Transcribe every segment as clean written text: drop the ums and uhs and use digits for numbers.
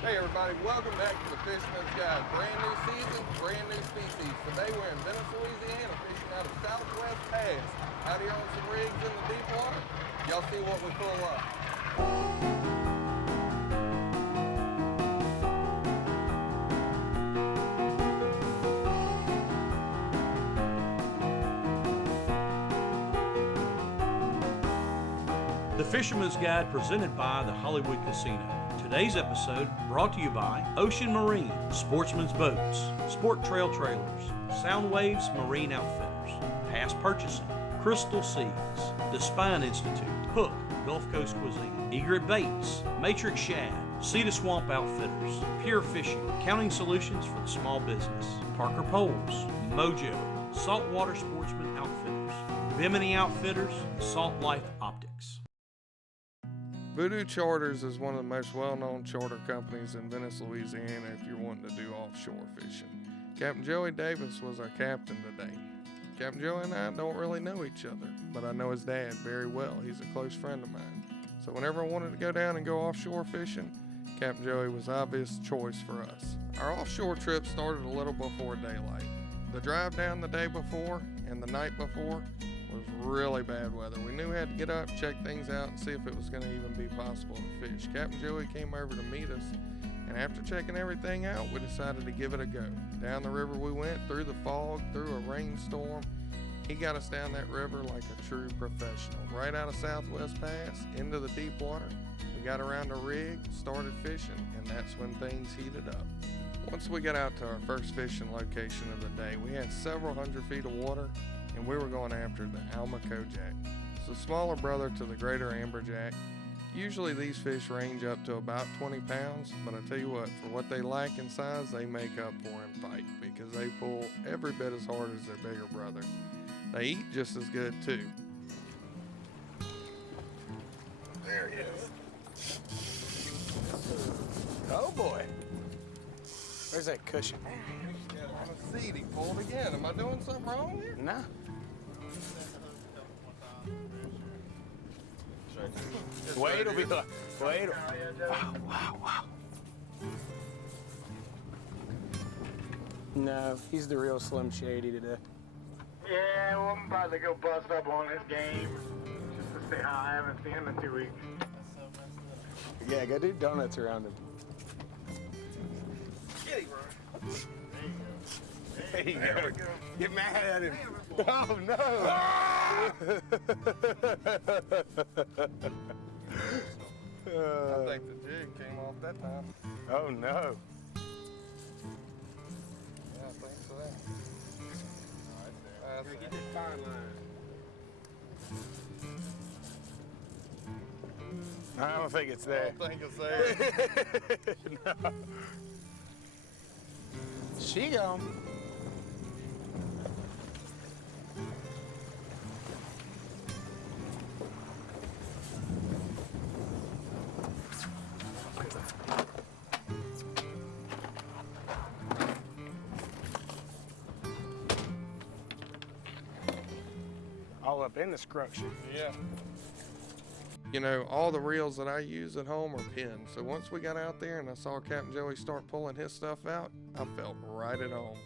Hey everybody, welcome back to the Fisherman's Guide. Brand new season, brand new species. Today we're in Venice, Louisiana, fishing out of Southwest Pass. Out here on some rigs in the deep water. Y'all see what we pull up. The Fisherman's Guide presented by the Hollywood Casino. Today's episode brought to you by Ocean Marine, Sportsman's Boats, Sport Trail Trailers, Sound Waves Marine Outfitters, Pass Purchasing, Crystal Seas, The Spine Institute, Hook, Gulf Coast Cuisine, Egret Baits, Matrix Shad, Sea to Swamp Outfitters, Pure Fishing, Accounting Solutions for the Small Business, Parker Poles, Mojo, Saltwater Sportsman Outfitters, Bimini Outfitters, Salt Life Optics. Voodoo Charters is one of the most well-known charter companies in Venice, Louisiana if you're wanting to do offshore fishing. Captain Joey Davis was our captain today. Captain Joey and I don't really know each other, but I know his dad very well. He's a close friend of mine. So whenever I wanted to go down and go offshore fishing, Captain Joey was the obvious choice for us. Our offshore trip started a little before daylight. The drive down the day before and the night before was really bad weather. We knew we had to get up, check things out, and see if it was going to even be possible to fish. Captain Joey came over to meet us, and after checking everything out, we decided to give it a go. Down the river we went, through the fog, through a rainstorm. He got us down that river like a true professional. Right out of Southwest Pass, into the deep water. We got around the rig, started fishing, and that's when things heated up. Once we got out to our first fishing location of the day, we had several hundred feet of water, and we were going after the mako jack. It's the smaller brother to the greater amberjack. Usually these fish range up to about 20 pounds, but I tell you what, for what they lack in size, they make up for in fight because they pull every bit as hard as their bigger brother. They eat just as good too. There he is. Oh boy. Where's that cushion? On a seat, he pulled again. Am I doing something wrong here? Nah. Wait, it'll be like, wait. Wow. No, he's the real Slim Shady today. Yeah, well, I'm about to go bust up on his game just to say hi. I haven't seen him in 2 weeks. Yeah, go do donuts around him. Get him, bro. There you go. Get mad at him. Oh, no. I think the jig came off that time. Oh, no. Yeah, I think so. Get this fine line. I don't think it's there. I think it's there. No. She gone. All up in the scrunchie. Yeah. You know, all the reels that I use at home are pinned. So once we got out there and I saw Captain Joey start pulling his stuff out, I felt right at home.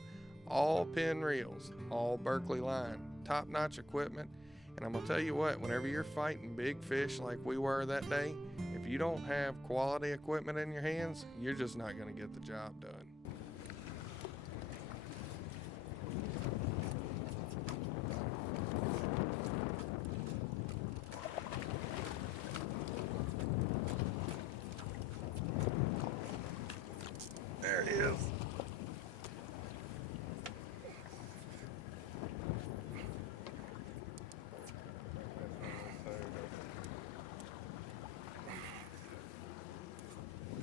All pin reels, all Berkeley line, top-notch equipment. And I'm gonna tell you what, whenever you're fighting big fish like we were that day, if you don't have quality equipment in your hands, you're just not gonna get the job done. There he is.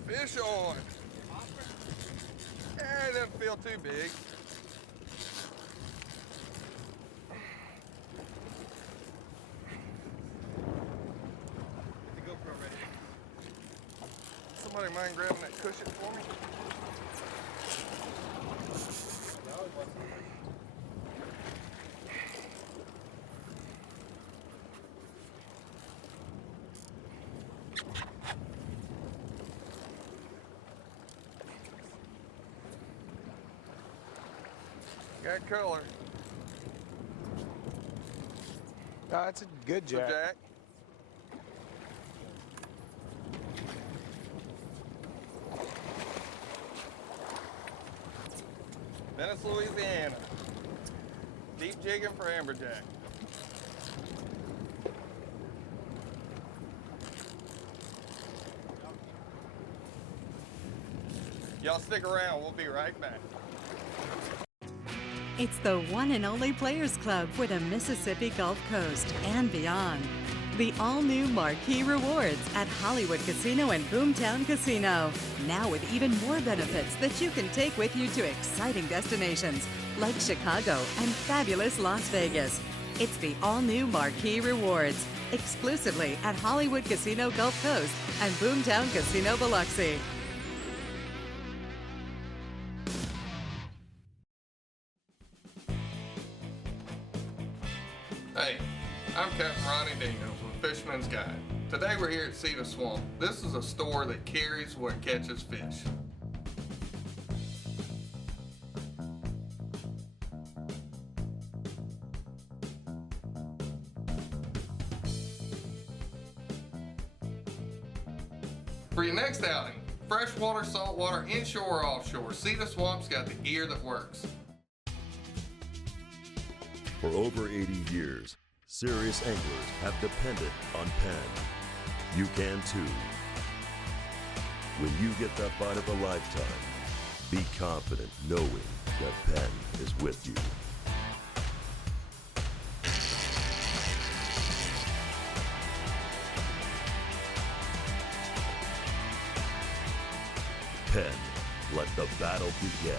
Fish on. It doesn't feel too big. Get the GoPro ready. Somebody mind grabbing that cushion for me? Got color. Oh, that's a good It's a jack. jack. Venice, Louisiana. Deep jigging for amberjack. Y'all stick around, we'll be right back. It's the one and only Players Club for the Mississippi Gulf Coast and beyond. The all-new Marquee Rewards at Hollywood Casino and Boomtown Casino. Now with even more benefits that you can take with you to exciting destinations like Chicago and fabulous Las Vegas. It's the all-new Marquee Rewards, exclusively at Hollywood Casino Gulf Coast and Boomtown Casino Biloxi. Hey, I'm Captain Ronnie Daniels with Fisherman's Guide. Today we're here at Cedar Swamp. This is a store that carries what catches fish. For your next outing, freshwater, saltwater, inshore, or offshore, Cedar Swamp's got the gear that works. For over 80 years, serious anglers have depended on Penn. You can too. When you get that bite of a lifetime, be confident knowing that Penn is with you. Penn, let the battle begin.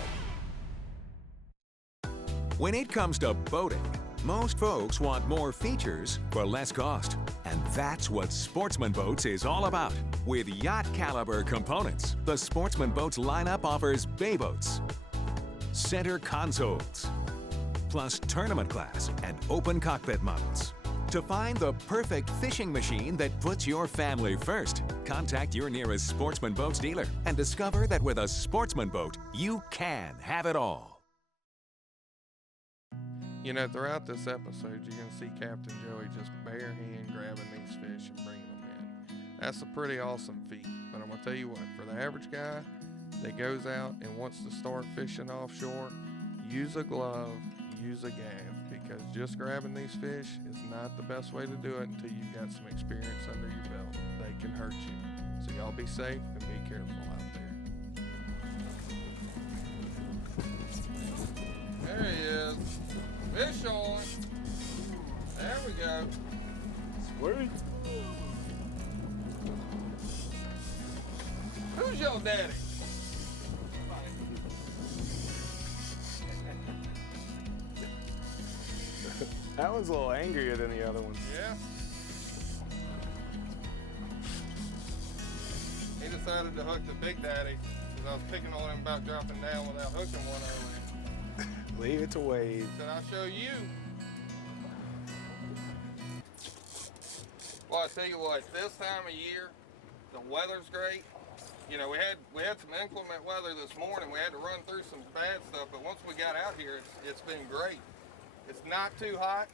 When it comes to boating, most folks want more features for less cost. And that's what Sportsman Boats is all about. With yacht caliber components, the Sportsman Boats lineup offers bay boats, center consoles, plus tournament class and open cockpit models. To find the perfect fishing machine that puts your family first, contact your nearest Sportsman Boats dealer and discover that with a Sportsman Boat, you can have it all. You know, throughout this episode, you're going to see Captain Joey just bare hand grabbing these fish and bringing them in. That's a pretty awesome feat. But I'm going to tell you what, for the average guy that goes out and wants to start fishing offshore, use a glove, use a gaff, because just grabbing these fish is not the best way to do it until you've got some experience under your belt. They can hurt you. So y'all be safe and be careful out there. There he is. Fish on. There we go. Sweet. Who's your daddy? That one's a little angrier than the other ones. Yeah. He decided to hook the big daddy because I was picking on him about dropping down without hooking one earlier. Leave it to wade. Said, I'll show you. Well, I tell you what, this time of year, the weather's great. You know, we had some inclement weather this morning. We had to run through some bad stuff, but once we got out here, it's been great. It's not too hot.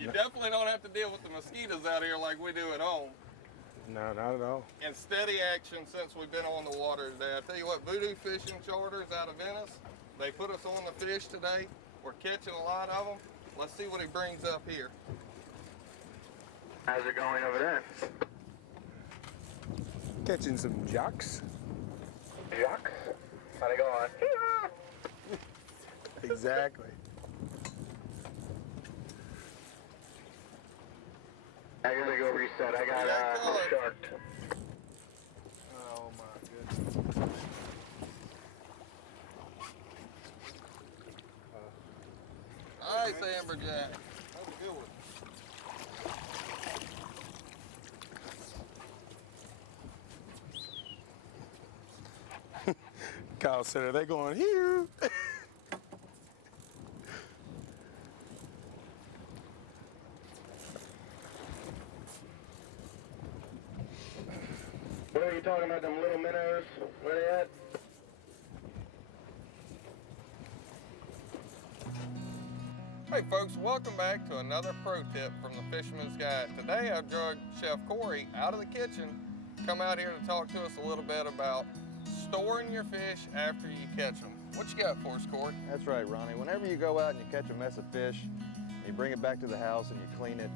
You definitely don't have to deal with the mosquitoes out here like we do at home. No, not at all. And steady action since we've been on the water today. I tell you what, Voodoo Fishing Charters out of Venice, they put us on the fish today. We're catching a lot of them. Let's see what he brings up here. How's it going over there? Catching some jocks. Jocks? How they going? Exactly. I gotta go reset. I got a shark. Oh my goodness. Nice amberjack. That's a good one. Kyle said, are they going here? What are you talking about, them little minnows? Where they at? Hey folks, welcome back to another pro tip from the Fisherman's Guide. Today I've drugged Chef Corey out of the kitchen, come out here to talk to us a little bit about storing your fish after you catch them. What you got for us, Corey? That's right, Ronnie. Whenever you go out and you catch a mess of fish, you bring it back to the house and you clean it.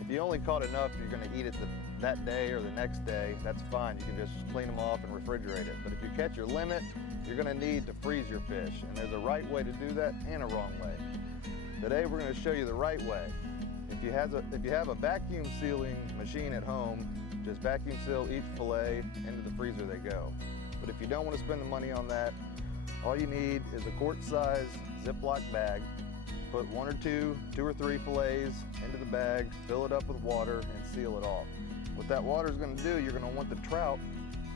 If you only caught enough, you're going to eat it that day or the next day, that's fine. You can just clean them off and refrigerate it. But if you catch your limit, you're going to need to freeze your fish. And there's a right way to do that and a wrong way. Today we're going to show you the right way. If you have a vacuum sealing machine at home, just vacuum seal each fillet, into the freezer they go. But if you don't want to spend the money on that, all you need is a quart-size Ziploc bag. Put two or three fillets into the bag, fill it up with water, and seal it off. What that water is going to do, you're going to want the trout,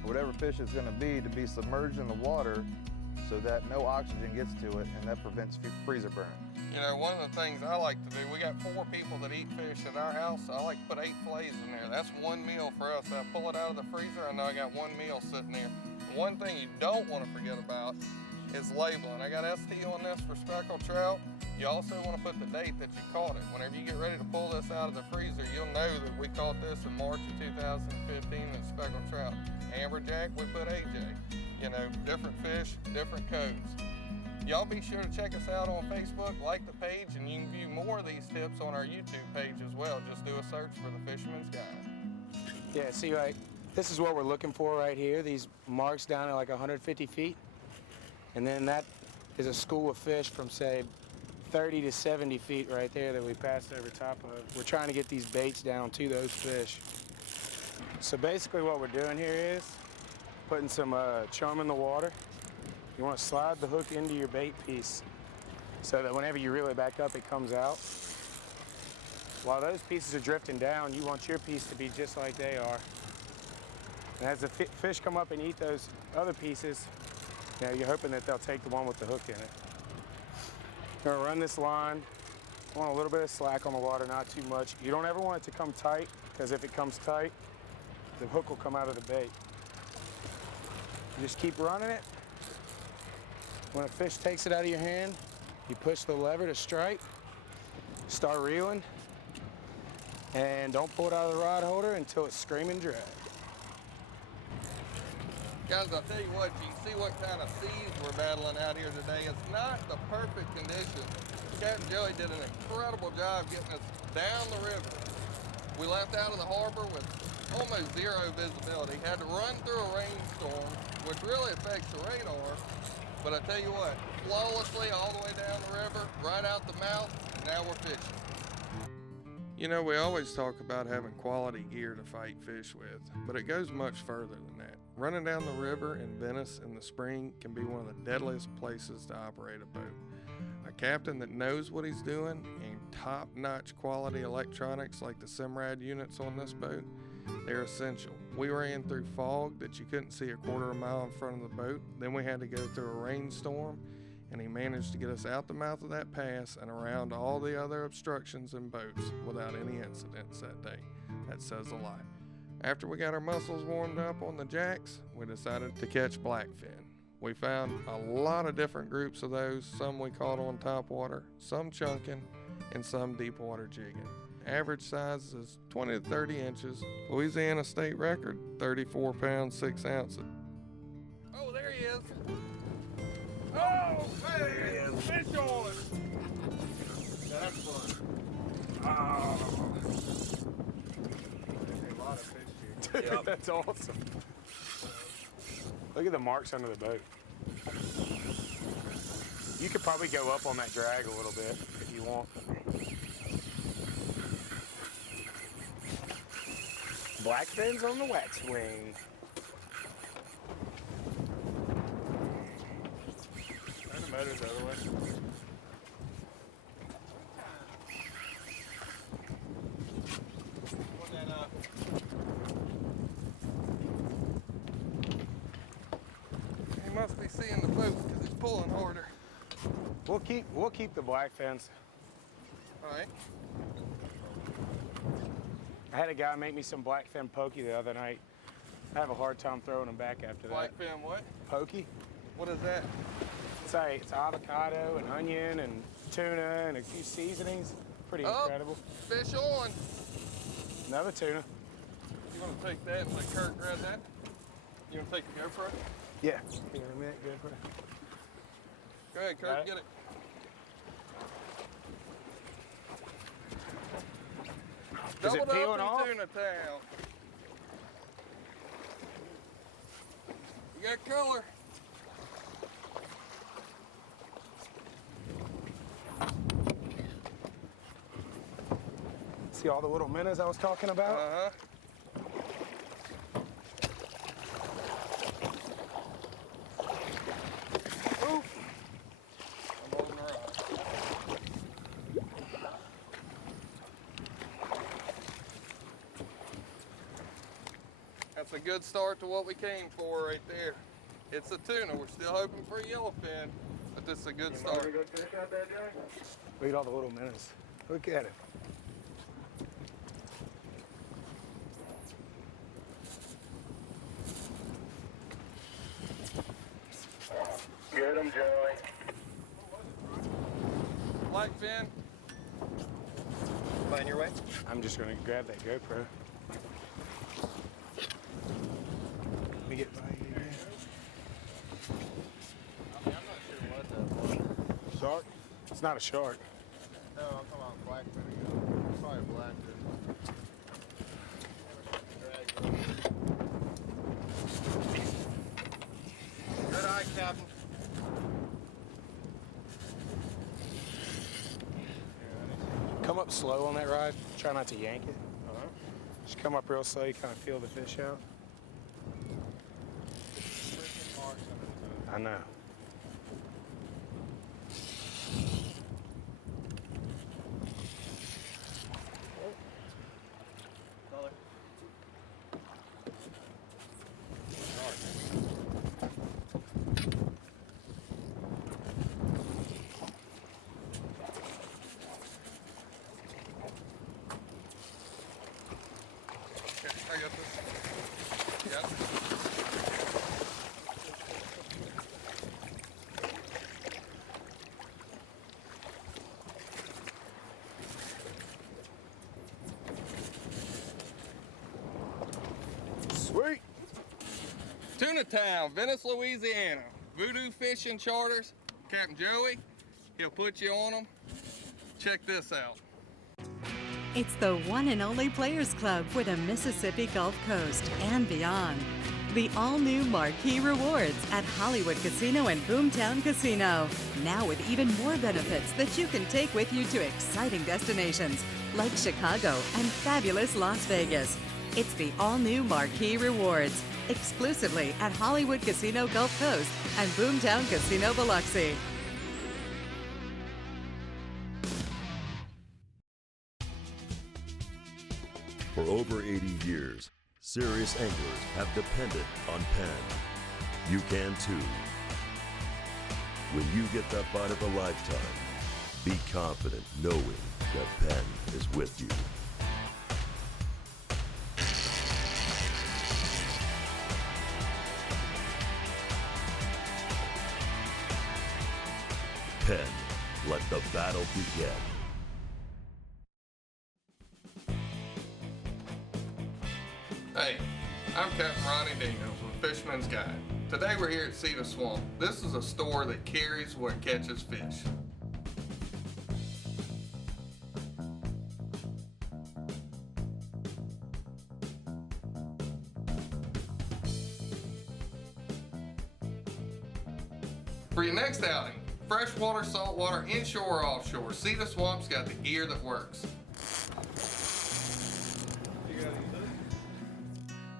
or whatever fish it's going to be submerged in the water so that no oxygen gets to it, and that prevents freezer burn. You know, one of the things I like to do, we got 4 people that eat fish at our house, so I like to put 8 fillets in there. That's one meal for us. I pull it out of the freezer, I know I got one meal sitting there. One thing you don't want to forget about is labeling. I got ST on this for speckled trout. You also want to put the date that you caught it. Whenever you get ready to pull this out of the freezer, you'll know that we caught this in March of 2015 in speckled trout. Amberjack, we put AJ. You know, different fish, different codes. Y'all be sure to check us out on Facebook, like the page, and you can view more of these tips on our YouTube page as well. Just do a search for the Fisherman's Guide. Yeah, see, like, this is what we're looking for right here, these marks down at like 150 feet. And then that is a school of fish from, say, 30 to 70 feet right there that we passed over top of. We're trying to get these baits down to those fish. So basically what we're doing here is putting some chum in the water. You want to slide the hook into your bait piece so that whenever you reel it back up, it comes out. While those pieces are drifting down, you want your piece to be just like they are. And as the fish come up and eat those other pieces, you know, you're hoping that they'll take the one with the hook in it. You're gonna run this line. You want a little bit of slack on the water, not too much. You don't ever want it to come tight, because if it comes tight, the hook will come out of the bait. You just keep running it. When a fish takes it out of your hand, you push the lever to strike, start reeling, and don't pull it out of the rod holder until it's screaming dry. Guys, I'll tell you what, you see what kind of seas we're battling out here today. It's not the perfect conditions. Captain Joey did an incredible job getting us down the river. We left out of the harbor with almost zero visibility. Had to run through a rainstorm, which really affects the radar. But I tell you what, flawlessly all the way down the river, right out the mouth, and now we're fishing. You know, we always talk about having quality gear to fight fish with, but it goes much further than that. Running down the river in Venice in the spring can be one of the deadliest places to operate a boat. A captain that knows what he's doing and top-notch quality electronics like the Simrad units on this boat, they're essential. We ran through fog that you couldn't see a quarter of a mile in front of the boat. Then we had to go through a rainstorm, and he managed to get us out the mouth of that pass and around all the other obstructions and boats without any incidents that day. That says a lot. After we got our muscles warmed up on the jacks, we decided to catch blackfin. We found a lot of different groups of those. Some we caught on top water, some chunking, and some deep water jigging. Average size is 20 to 30 inches. Louisiana state record, 34 pounds, 6 ounces. Oh, there he is. Oh, hey, fish on it. That's fun. Oh. There's a lot of fish here. Dude, that's awesome. Look at the marks under the boat. You could probably go up on that drag a little bit if you want. Blackfins on the waxwing. Turn the motors the other way. Put that up. He must be seeing the boat because he's pulling harder. We'll keep the blackfins. All right. I had a guy make me some blackfin pokey the other night. I have a hard time throwing them back after that. Blackfin what? Pokey? What is that? It's avocado and onion and tuna and a few seasonings. Pretty incredible. Fish on. Another tuna. You want to take that and let Kurt grab that? You want to take the GoPro? Yeah. Here in a minute, good for it. Go ahead, Kurt, Right. get it. Is it Doubled peeling up off? in Tuna Town. You got color. See all the little minnows I was talking about? Uh-huh. Oop. I'm on the rod. That's a good start to what we came for right there. It's a tuna. We're still hoping for a yellowfin, but this is a good start. Go fish out there, Joey? Look at all the little minnows. Look at it. Get him, Joey. Blackfin. Find your way? I'm just gonna grab that GoPro. Let me get by you again. I'm not sure what that was. Shark? It's not a shark. No, I'm talking about blackfin again. It's probably blackfin. Good eye, Captain. Come up slow on that rod. Try not to yank it. Just come up real slow. You kind of feel the fish out. I know. Okay, I got this. Yep. Sweet. Tuna Town, Venice, Louisiana. Voodoo fishing charters. Captain Joey, he'll put you on them. Check this out. It's the one and only Players Club for the Mississippi Gulf Coast and beyond. The all-new Marquee Rewards at Hollywood Casino and Boomtown Casino. Now with even more benefits that you can take with you to exciting destinations like Chicago and fabulous Las Vegas. It's the all-new Marquee Rewards, exclusively at Hollywood Casino Gulf Coast and Boomtown Casino Biloxi. For over 80 years, serious anglers have depended on Penn. You can too. When you get that bite of a lifetime, be confident knowing that Penn is with you. Penn, let the battle begin. Hey, I'm Captain Ronnie Daniels with Fisherman's Guide. Today we're here at Cedar Swamp. This is a store that carries what catches fish. For your next outing, freshwater, saltwater, inshore, or offshore, Cedar Swamp's got the gear that works.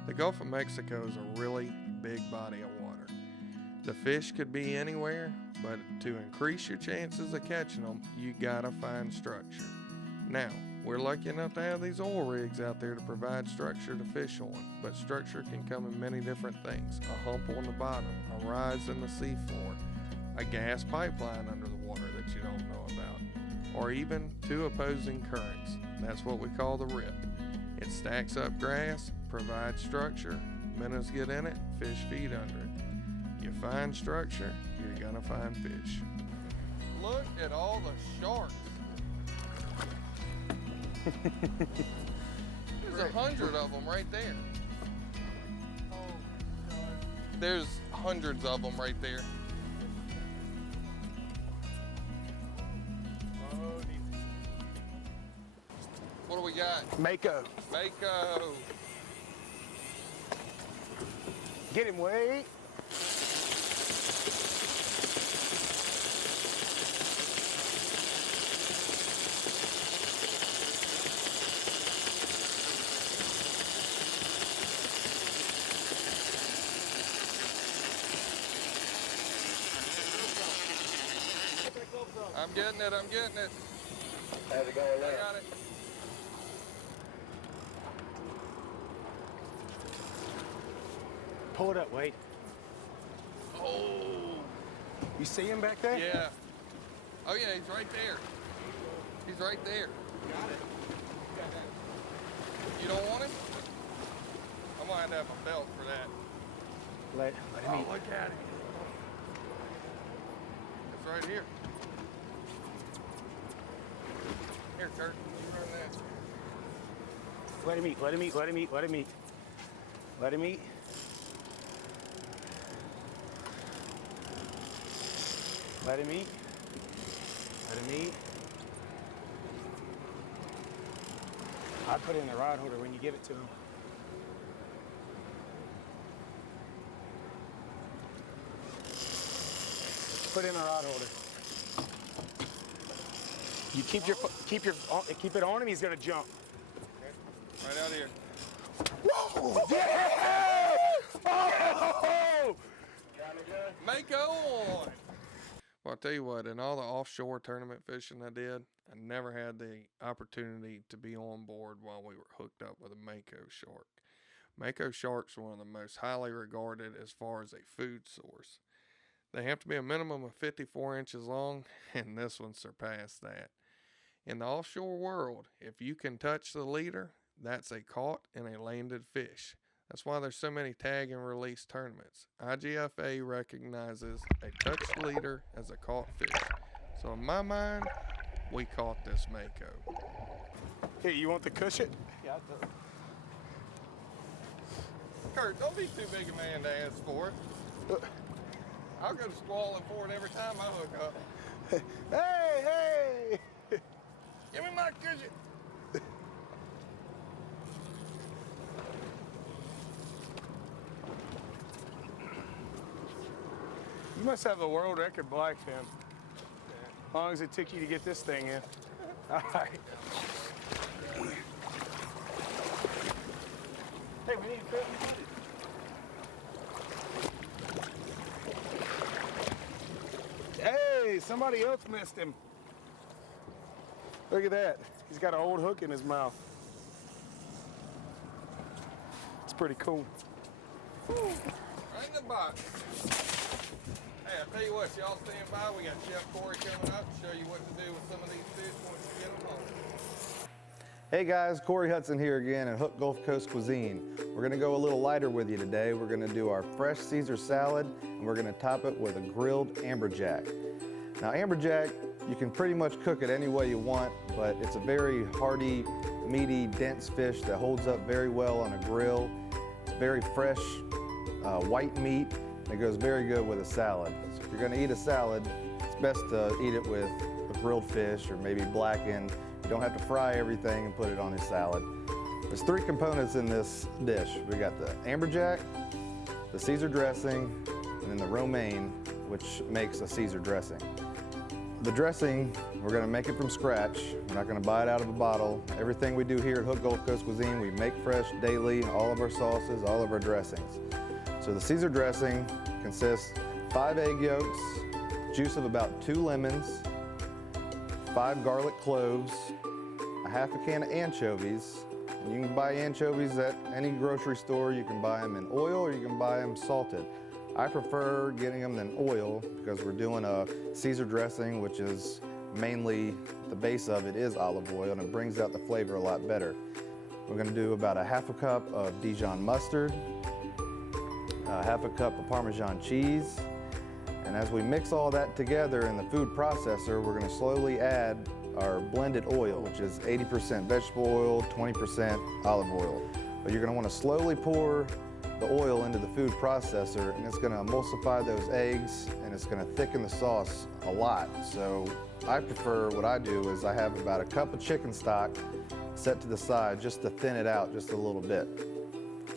The Gulf of Mexico is a really big body of water. The fish could be anywhere, but to increase your chances of catching them, you gotta find structure. Now, we're lucky enough to have these oil rigs out there to provide structure to fish on, but structure can come in many different things. A hump on the bottom, a rise in the seafloor, a gas pipeline under the water that you don't know about, or even two opposing currents. That's what we call the rip. It stacks up grass, provides structure, minnows get in it, fish feed under it. You you find structure, you're gonna find fish. Look at all the sharks. There's 100 of them right there. There's hundreds of them right there. What do we got? Mako. Mako. Get him, Wade. I'm getting it, I'm getting it. How's it going I got it. Pull it up, Wade. Oh. You see him back there? Yeah. Oh yeah, he's right there. He's right there. Got it. You don't want him? I'm gonna have to have a belt for that. Let him eat. Look at it. It's right here. Here, Kurt, you run that. Let him eat, let him eat, let him eat, let him eat. Let him eat. Let him eat. Let him eat. I put it in the rod holder when you give it to him. Put it in the rod holder. You keep it on him. He's gonna jump. Okay. Right out here. Whoa! Yeah! Oh! Mako on! Well, I'll tell you what, in all the offshore tournament fishing I did, I never had the opportunity to be on board while we were hooked up with a mako shark. Mako sharks are one of the most highly regarded as far as a food source. They have to be a minimum of 54 inches long, and this one surpassed that. In the offshore world, if you can touch the leader, that's a caught and a landed fish. That's why there's so many tag and release tournaments. IGFA recognizes a touched leader as a caught fish. So in my mind, we caught this mako. Hey, you want the cushion? Yeah, I do. Kurt, don't be too big a man to ask for it. I'll go squalling for it every time I hook up. Hey! Give me my cushion. You must have the world record blackfin. As long as it took you to get this thing in. All right. Hey, we need to put Hey, somebody else missed him. Look at that. He's got an old hook in his mouth. It's pretty cool. Right in the box. Hey, I'll tell you what, y'all stand by. We got Chef Corey coming up to show you what to do with some of these fish once you get them home. Hey guys, Corey Hudson here again at Hook Gulf Coast Cuisine. We're gonna go a little lighter with you today. We're gonna do our fresh Caesar salad and we're gonna top it with a grilled amberjack. Now amberjack, you can pretty much cook it any way you want, but it's a very hearty, meaty, dense fish that holds up very well on a grill. It's very fresh, white meat. It goes very good with a salad. So if you're gonna eat a salad, it's best to eat it with a grilled fish or maybe blackened. You don't have to fry everything and put it on your salad. There's three components in this dish. We got the amberjack, the Caesar dressing, and then the romaine, which makes a Caesar dressing. The dressing, we're gonna make it from scratch. We're not gonna buy it out of a bottle. Everything we do here at Hook Gulf Coast Cuisine, we make fresh daily, all of our sauces, all of our dressings. So the Caesar dressing consists 5 egg yolks, juice of about 2 lemons, 5 garlic cloves, a half a can of anchovies. And you can buy anchovies at any grocery store. You can buy them in oil or you can buy them salted. I prefer getting them in oil because we're doing a Caesar dressing, which is mainly, the base of it is olive oil, and it brings out the flavor a lot better. We're gonna do about a half a cup of Dijon mustard, half a cup of Parmesan cheese. And as we mix all that together in the food processor, we're going to slowly add our blended oil, which is 80% vegetable oil, 20% olive oil. But you're going to want to slowly pour the oil into the food processor, and it's going to emulsify those eggs, and it's going to thicken the sauce a lot. So I prefer, what I do is I have about a cup of chicken stock set to the side just to thin it out just a little bit.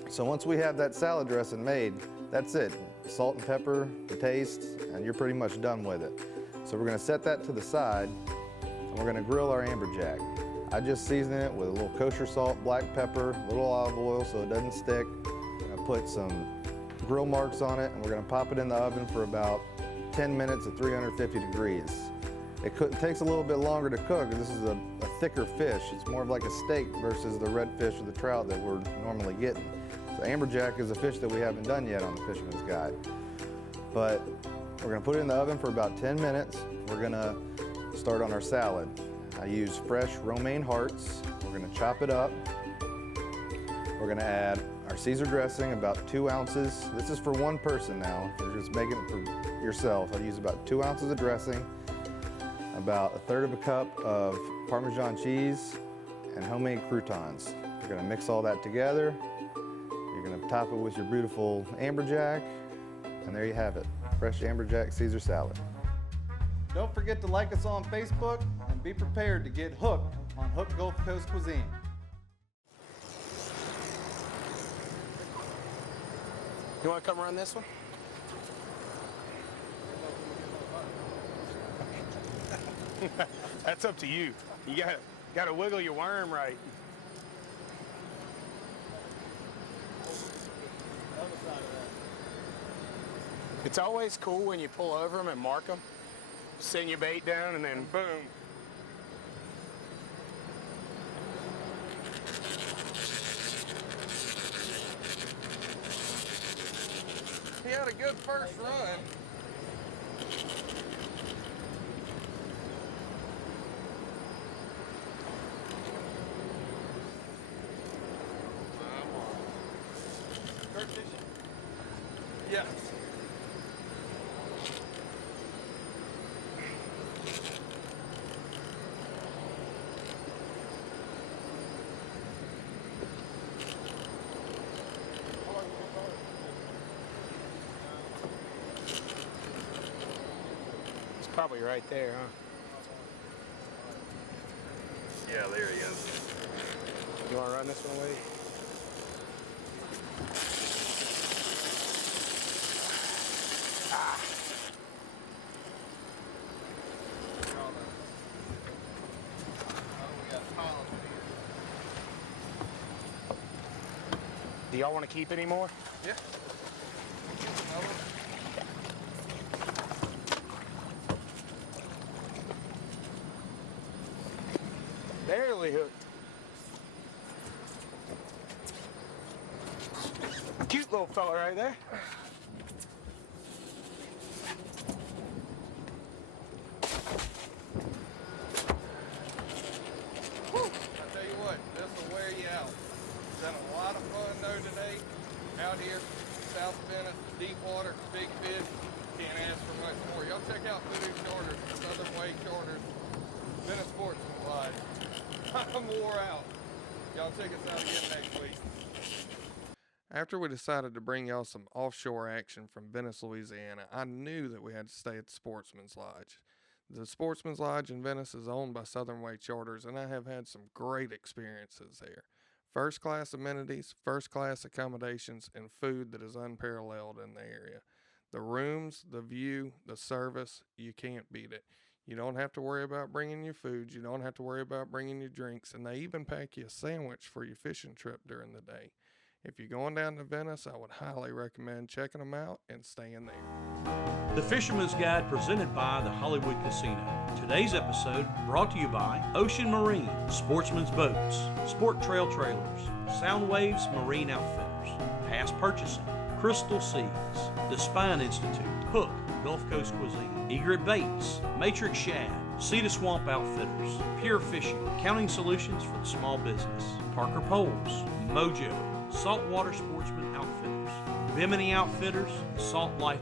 So once we have that salad dressing made, that's it. Salt and pepper to taste, and you're pretty much done with it. So we're going to set that to the side, and we're going to grill our amberjack. I just season it with a little kosher salt, black pepper, a little olive oil so it doesn't stick. I'm going to put some grill marks on it, and we're going to pop it in the oven for about 10 minutes at 350 degrees. It takes a little bit longer to cook. This is a thicker fish. It's more of like a steak versus the redfish or the trout that we're normally getting. So amberjack is a fish that we haven't done yet on the Fisherman's Guide. But we're going to put it in the oven for about 10 minutes. We're going to start on our salad. I use fresh romaine hearts. We're going to chop it up. We're going to add our Caesar dressing, about 2 ounces. This is for one person now. If you're just making it for yourself, I use about 2 ounces of dressing, about 1/3 of a cup of Parmesan cheese, and homemade croutons. You're going to mix all that together. You're going to top it with your beautiful amberjack, and there you have it, fresh amberjack Caesar salad. Don't forget to like us on Facebook and be prepared to get hooked on Hooked Gulf Coast cuisine. You want to come run this one? That's up to you. You gotta wiggle your worm right. It's always cool when you pull over them and mark them. Send your bait down and then boom. He had a good first run. Yes. It's probably right there, huh? Yeah, there he is. You want to run this one with you? Do y'all want to keep any more? Yeah. Barely hooked. Cute little fella right there. I tell you what, this will wear you out. It's been a lot of fun though today. Out here, South Venice, deep water, big fish. Can't ask for much more. Y'all check out Voodoo Charters, Southern Way Charters, Venice Sportsman's Lodge. I'm wore out. Y'all check us out again next week. After we decided to bring y'all some offshore action from Venice, Louisiana, I knew that we had to stay at the Sportsman's Lodge. The Sportsman's Lodge in Venice is owned by Southern Way Charters, and I have had some great experiences there. First class amenities, first class accommodations, and food that is unparalleled in the area. The rooms, the view, the service, you can't beat it. You don't have to worry about bringing your food. You don't have to worry about bringing your drinks. And they even pack you a sandwich for your fishing trip during the day. If you're going down to Venice, I would highly recommend checking them out and staying there. The Fisherman's Guide presented by the Hollywood Casino. Today's episode brought to you by Ocean Marine, Sportsman's Boats, Sport Trail Trailers, Sound Waves Marine Outfitters, Past Purchasing, Crystal Seas, The Spine Institute, Hook, Gulf Coast Cuisine, Egret Baits, Matrix Shad, Sea to Swamp Outfitters, Pure Fishing, Accounting Solutions for the Small Business, Parker Poles, Mojo, Saltwater Sportsman Outfitters, Bimini Outfitters, Salt Life